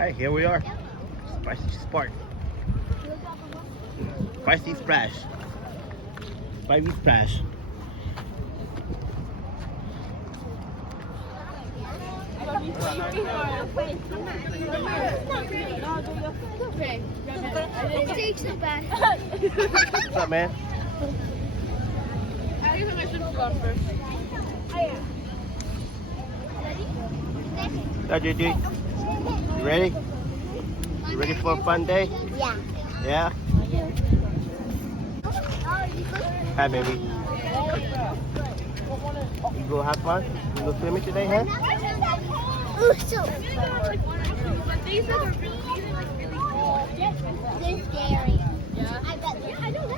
Alright, here we are. Spicy Spark. Spicy Splash. Spicy Splash. What's up, man? I think I should go first. JD, you ready? You ready for a fun day? Yeah. Yeah? Hi, baby. You go have fun? You go swimming today, huh? Ooh, so. But these are really cool. They're scary. Yeah. I bet they're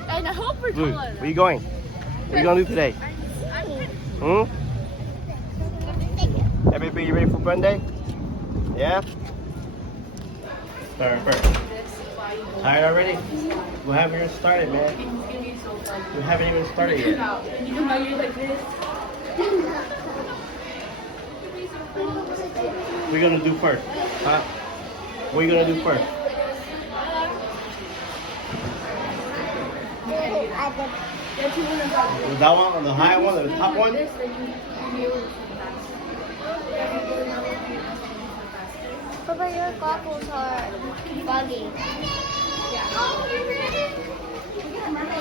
And I hope we're Blue, taller. where you going? What are you gonna do today? Hmm? Hey, baby, you ready for fun day? Yeah? Perfect. Tired already? We haven't even started, man. We haven't even started yet. You know how you're like this? What are you gonna do first? Huh? What are you gonna do first? That one, the high one, the top one? Papa, your goggles are buggy.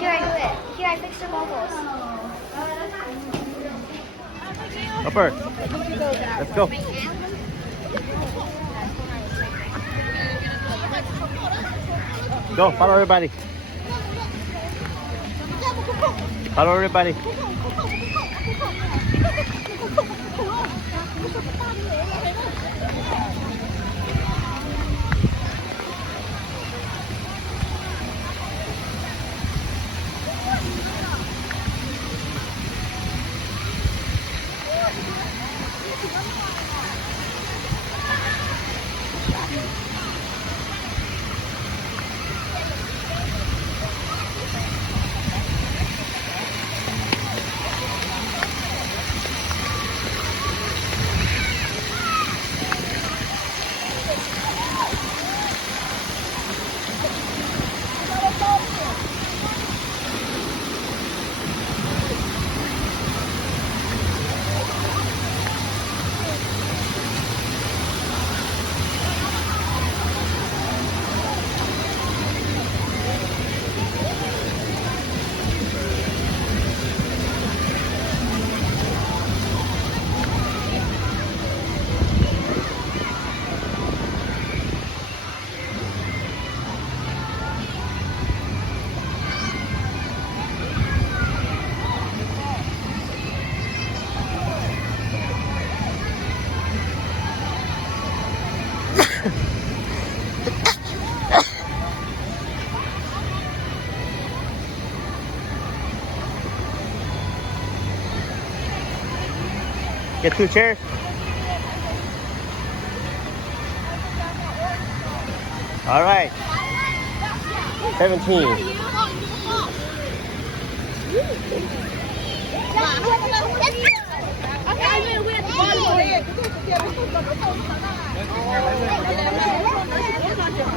Here, I do it. Here, I fix your goggles. Upper. Let's go. Go, follow everybody. Follow everybody. Get 2 chairs. All right. 17.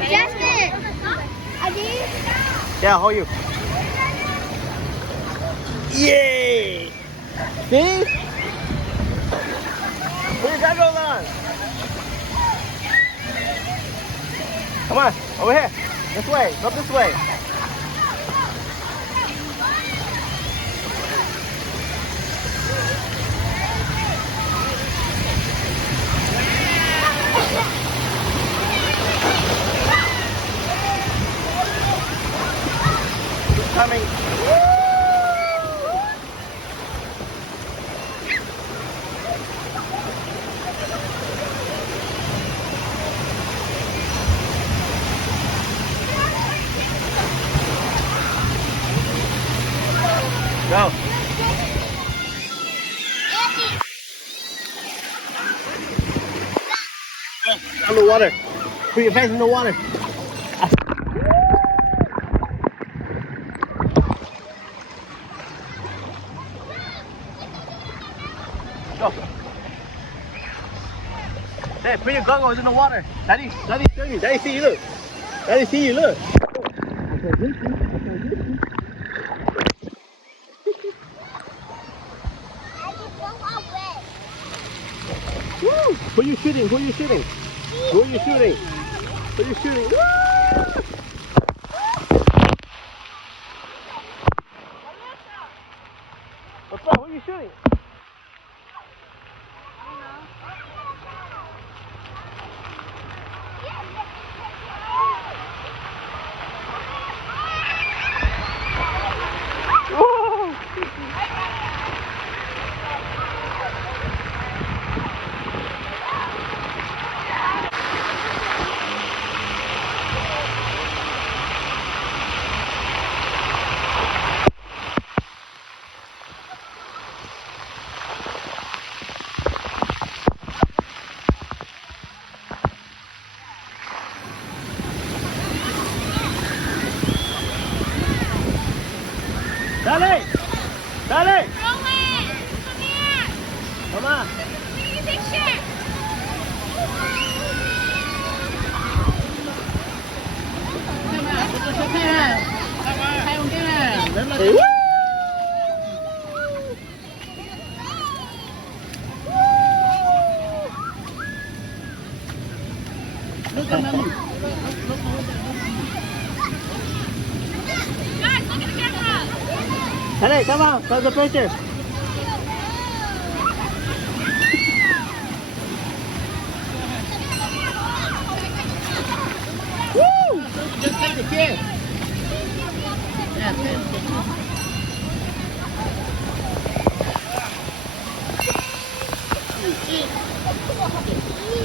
Justin! Yeah, hold you. Yay! See? Put your goggles on. Come on, over here. This way. Go this way. Coming. Go. On the water. Put your face in the water. Go. Dip. When your goggles in the water. Daddy, show you. Daddy see you, look. Daddy see you, look. Woo! Who you shooting? Who you shooting? Who you shooting? Who you shooting? Woo! What's up? Who you shooting? Dale! Dale! Rowan, come here. Come on. Take a picture. Hey, woo! Look at mommy. Guys, look at the camera. Dale, come on. Take the picture. Woo! Just take the kiss. Yeah,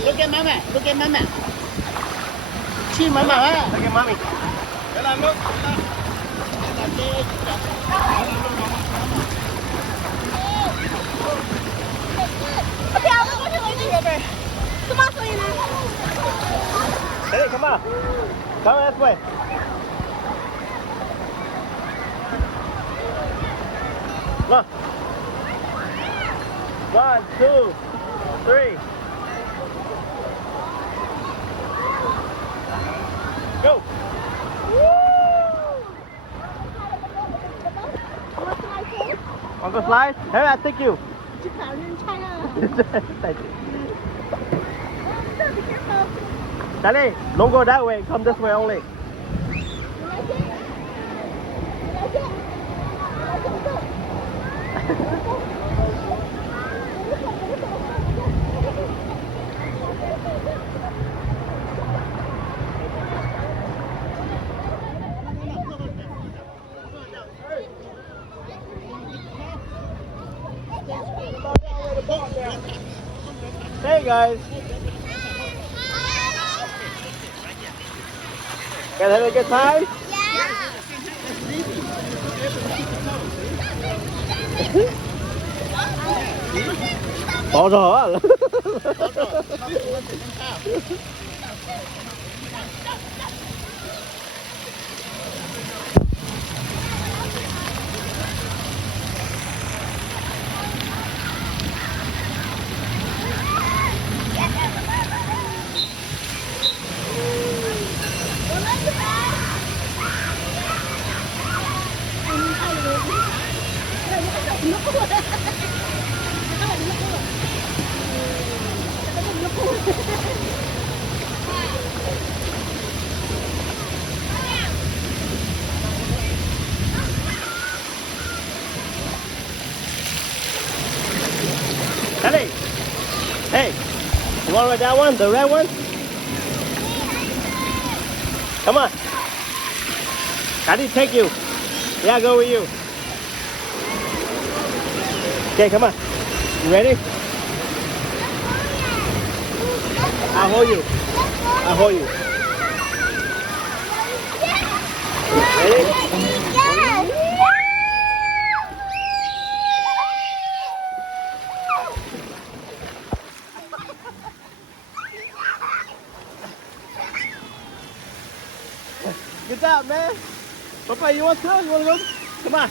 Look at mama. Look at mama. Chi mama. Look at mommy. Okay, I'll go to the river. Come on, Selena. Hey, come on. Come this way. Come on. 1, 2, 3. Go. Want to slide? Here, I'll take you. Thank you. Daddy, don't go that way. Come this way only. Hey guys. Guys having a good time? Bỏ rõ. Daddy, hey, you want to ride that one, the red one? Come on. Daddy, take you. Yeah, go with you. Okay, come on. You ready? I'll hold you. I'll hold you. Ready? Good job, man. Papa, you want to? You want to go? Come on.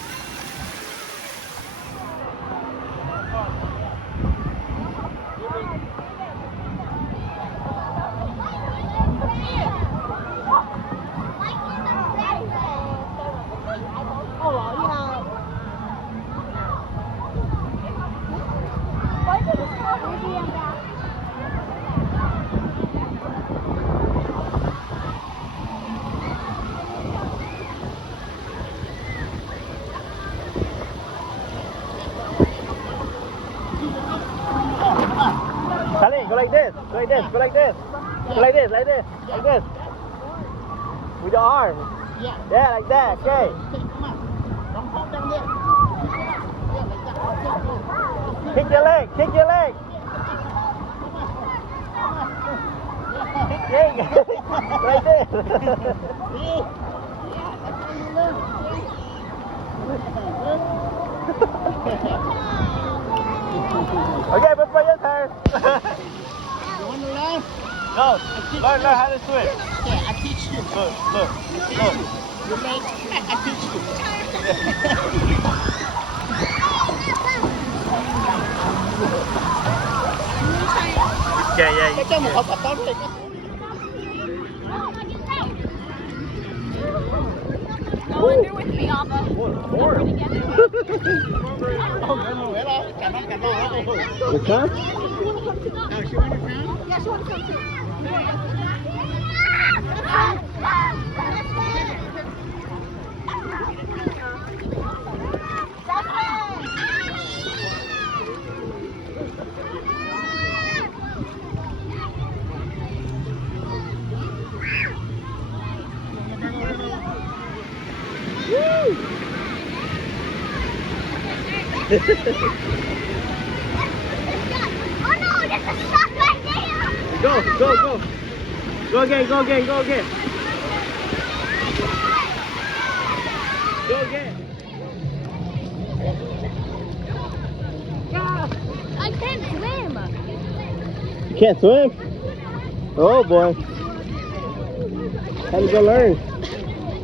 like this. Go like this. Go like this. Like this. Like this. With your arm. Yeah. Yeah, like that. Okay. Okay, come on. Don't hold down there. Yeah, like that. Okay, Kick your leg. Kick your leg. Kick. Like this. See? Yeah, that's how you learn. Okay, but for your turn. You want to learn? No. Learn how to swim. Okay, I teach you. Look. Look. Look. You make, I teach you. Yeah. Cái cho một hộp bắp táo rồi. Go under with me, Abba. More. Không có nổi đâu. Cả nó. You come? Oh, she want to come? Yeah, she wants to come too. Oh no, there's a shark right there! Go. Go again. Go again. Go again. I can't swim! You can't swim? Oh boy. Time to go learn.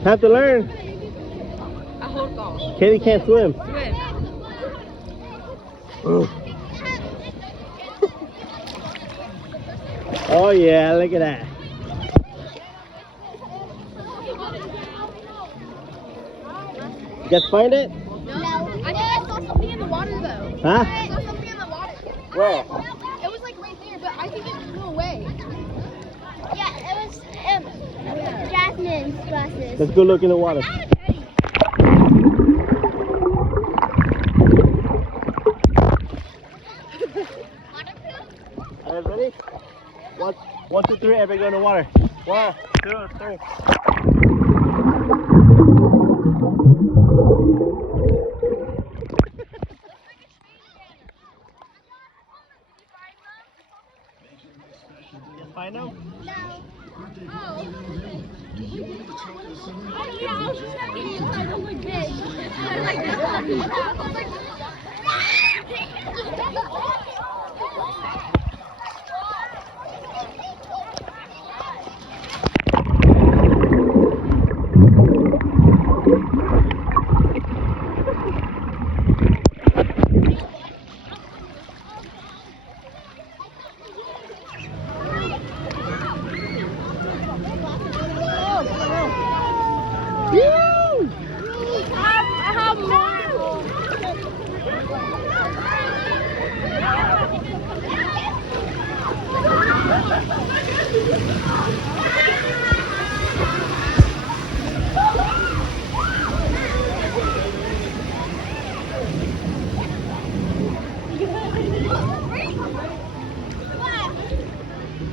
Have to learn. Katie can't swim. Oh yeah, look at that. You guys find it? No. I think I saw something in the water though. Huh? I saw something in the water. Where? It was like right there, but I think it flew away. Yeah, it was Jasmine's glasses. Let's go look in the water. Are you ready? One, two, three, everybody go in the water. 1, 2, 3. You find them? No. Oh. Yeah, I was just having inside. I was like this. I was like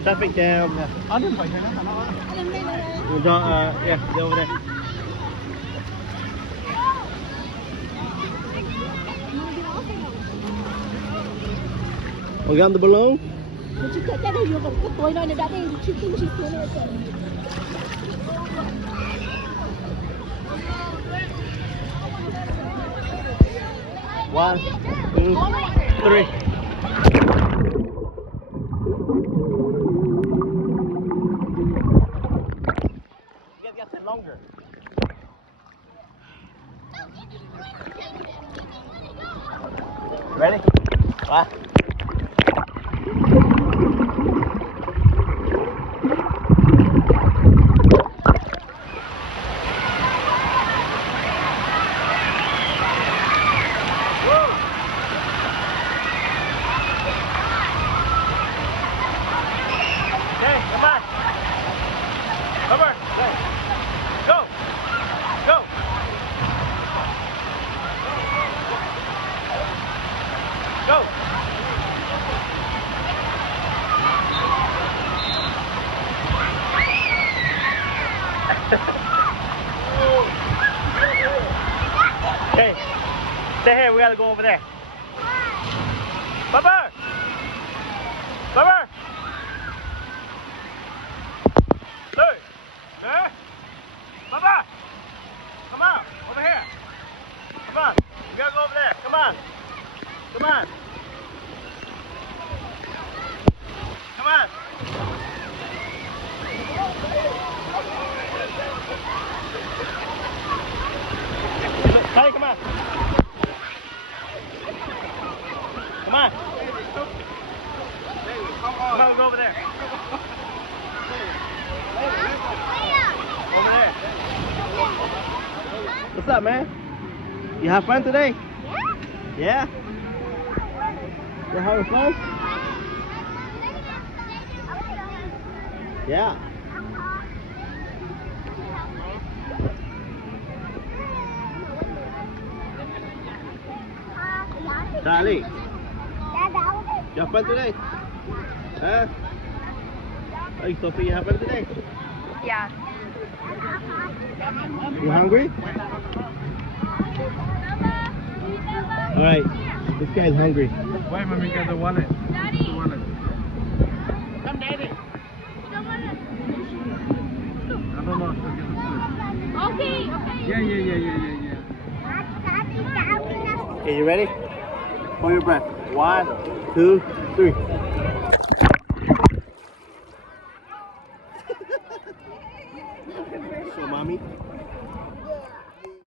Traffic jam. Ở điện thoại này nó Yeah, they're over there. We got the balloon? Chị kể cái này còn cái tối nay nó đã đi chị xuống này rồi. 1, 2, 3. You guys got to sit longer. Ready? Bye. Okay, come on. Come on. Go. Go. Go. Hey, stay here. We gotta go over there. Bubba! Bubba! Hey! Hey! Bubba! Come on! Over here! Come on! We gotta go over there. Come on! Come on! Come on! Hey, come on! Come on! Come on, go over there. Over there. What's up, man? You have fun today? Yeah? You're having fun? Yeah. Charlie, you have fun today? Huh? Hey, Sophie, you have fun today? Yeah. You hungry? Alright, this guy's hungry. Wait, mommy, get the wallet. Daddy. The wallet. Come, Daddy. I don't know. Okay. Yeah. Okay, you ready? Hold your breath. 1, 2, 3. Show mommy.